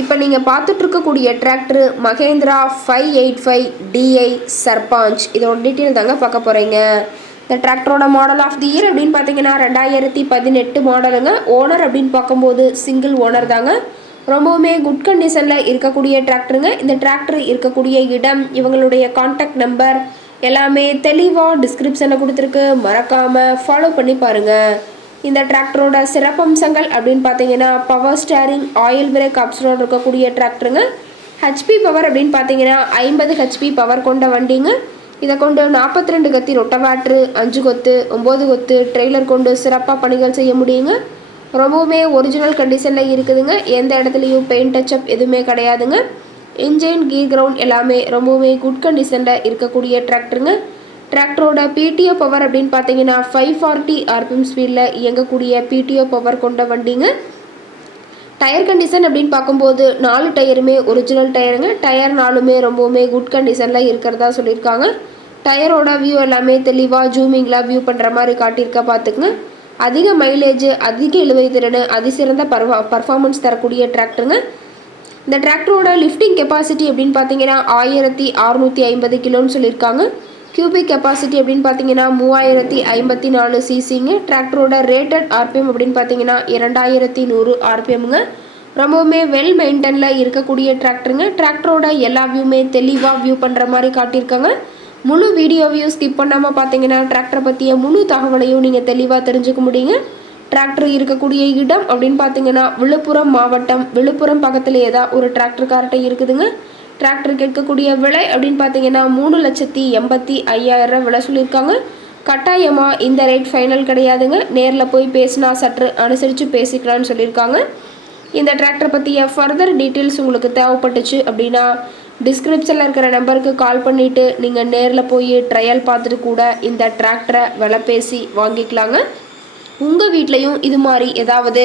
இப்போ நீங்கள் பார்த்துட்ருக்கக்கூடிய tractor Mahindra five eight five DI Sarpanch. இதோட டீட்டெயில் தாங்க பார்க்க போகிறீங்க இந்த டிராக்டரோட மாடல் ஆஃப் தி இயர் அப்படின்னு பார்த்தீங்கன்னா ரெண்டாயிரத்தி பதினெட்டு மாடலுங்க ஓனர் அப்படின்னு பார்க்கும்போது சிங்கிள் ஓனர் தாங்க. ரொம்பவுமே குட் கண்டிஷனில் இருக்கக்கூடிய டிராக்டருங்க இந்த டிராக்டர் இருக்கக்கூடிய இடம் இவங்களுடைய காண்டாக்ட் நம்பர் எல்லாமே தெளிவாக டிஸ்கிரிப்ஷனில் கொடுத்துருக்கு. மறக்காமல் ஃபாலோ பண்ணி பாருங்கள் இந்த டிராக்டரோட சிறப்பம்சங்கள் அப்படின்னு பார்த்தீங்கன்னா பவர் ஸ்டேரிங் ஆயில் பிரேக் ஆப்ஷனோட இருக்கக்கூடிய டிராக்டருங்க. ஹெச்பி பவர் அப்படின்னு பார்த்தீங்கன்னா ஐம்பது ஹெச்பி பவர் கொண்ட வண்டிங்க. இதை கொண்டு நாற்பத்தி ரெண்டு கத்தி ரொட்டவாட்ரு அஞ்சு கொத்து ஒம்பது கொத்து ட்ரெய்லர் கொண்டு சிறப்பாக பணிகள் செய்ய முடியுங்க. ரொம்பவுமே ஒரிஜினல் கண்டிஷனில் இருக்குதுங்க. எந்த இடத்துலையும் பெயிண்ட் டச்சப் எதுவுமே கிடையாதுங்க. இன்ஜின் கீர் கிரவுண்ட் எல்லாமே ரொம்பவுமே குட் கண்டிஷனில் இருக்கக்கூடிய டிராக்டருங்க. டிராக்டரோட பிடிஓ பவர் அப்படின்னு பார்த்தீங்கன்னா ஃபைவ் ஃபார்ட்டி ஆர்பிஎம் ஸ்பீடில் இயங்கக்கூடிய பிடிஓ பவர் கொண்ட வண்டிங்க. டயர் கண்டிஷன் அப்படின்னு பார்க்கும்போது நாலு டயருமே ஒரிஜினல் டயருங்க டயர் நாலுமே ரொம்பவுமே குட் கண்டிஷனில் இருக்கிறதா சொல்லியிருக்காங்க. டயரோட வியூ எல்லாமே தெளிவாக ஜூமிங்லாம் வியூ பண்ணுற மாதிரி காட்டியிருக்கா பார்த்துக்குங்க. அதிக மைலேஜ் அதிக இழுவை திறன் அதிசிறந்த பர்வா பர்ஃபார்மன்ஸ் தரக்கூடிய டிராக்டருங்க இந்த டிராக்டரோட லிஃப்டிங் கெப்பாசிட்டி அப்படின்னு பார்த்தீங்கன்னா ஆயிரத்தி அறுநூற்றி ஐம்பது கிலோன்னு சொல்லியிருக்காங்க. கியூபிக் கெப்பாசிட்டி அப்படின்னு பார்த்தீங்கன்னா மூவாயிரத்தி ஐம்பத்தி நாலு சிசிங்க டிராக்டரோட ரேட்டட் ஆர்பிஎம் அப்படின்னு பார்த்தீங்கன்னா இரண்டாயிரத்தி நூறு ஆர்பிஎம்ங்க ரொம்பவுமே வெல் மெயின்டெனில் இருக்கக்கூடிய டிராக்டருங்க டிராக்டரோட எல்லா வியூமே தெளிவாக வியூ பண்ணுற மாதிரி காட்டியிருக்காங்க. முழு வீடியோவையும் ஸ்கிப் பண்ணாமல் பார்த்தீங்கன்னா டிராக்டரை பற்றிய முழு தகவலையும் நீங்கள் தெளிவாக தெரிஞ்சுக்க முடியுங்க. டிராக்டர் இருக்கக்கூடிய இடம் அப்படின்னு பார்த்தீங்கன்னா விழுப்புரம் மாவட்டம் விழுப்புரம் பக்கத்துலேயே தான் ஒரு டிராக்டர் கார்ட்டை இருக்குதுங்க. டிராக்டர் கேட்கக்கூடிய விலை அப்படின்னு பார்த்தீங்கன்னா மூணு லட்சத்தி எண்பத்தி ஐயாயிரம் விலை சொல்லியிருக்காங்க. கட்டாயமாக இந்த ரேட் ஃபைனல் கிடையாதுங்க. நேரில் போய் பேசினா சற்று அனுசரித்து பேசிக்கலாம்னு சொல்லியிருக்காங்க. இந்த டிராக்டர் பற்றிய ஃபர்தர் டீட்டெயில்ஸ் உங்களுக்கு தேவைப்பட்டுச்சு அப்படின்னா டிஸ்கிரிப்ஷனில் இருக்கிற நம்பருக்கு கால் பண்ணிவிட்டு நீங்கள் நேரில் போய் ட்ரையல் பார்த்துட்டு கூட இந்த டிராக்டரை விலை பேசி வாங்கிக்கலாங்க. உங்கள் வீட்லேயும் இது மாதிரி ஏதாவது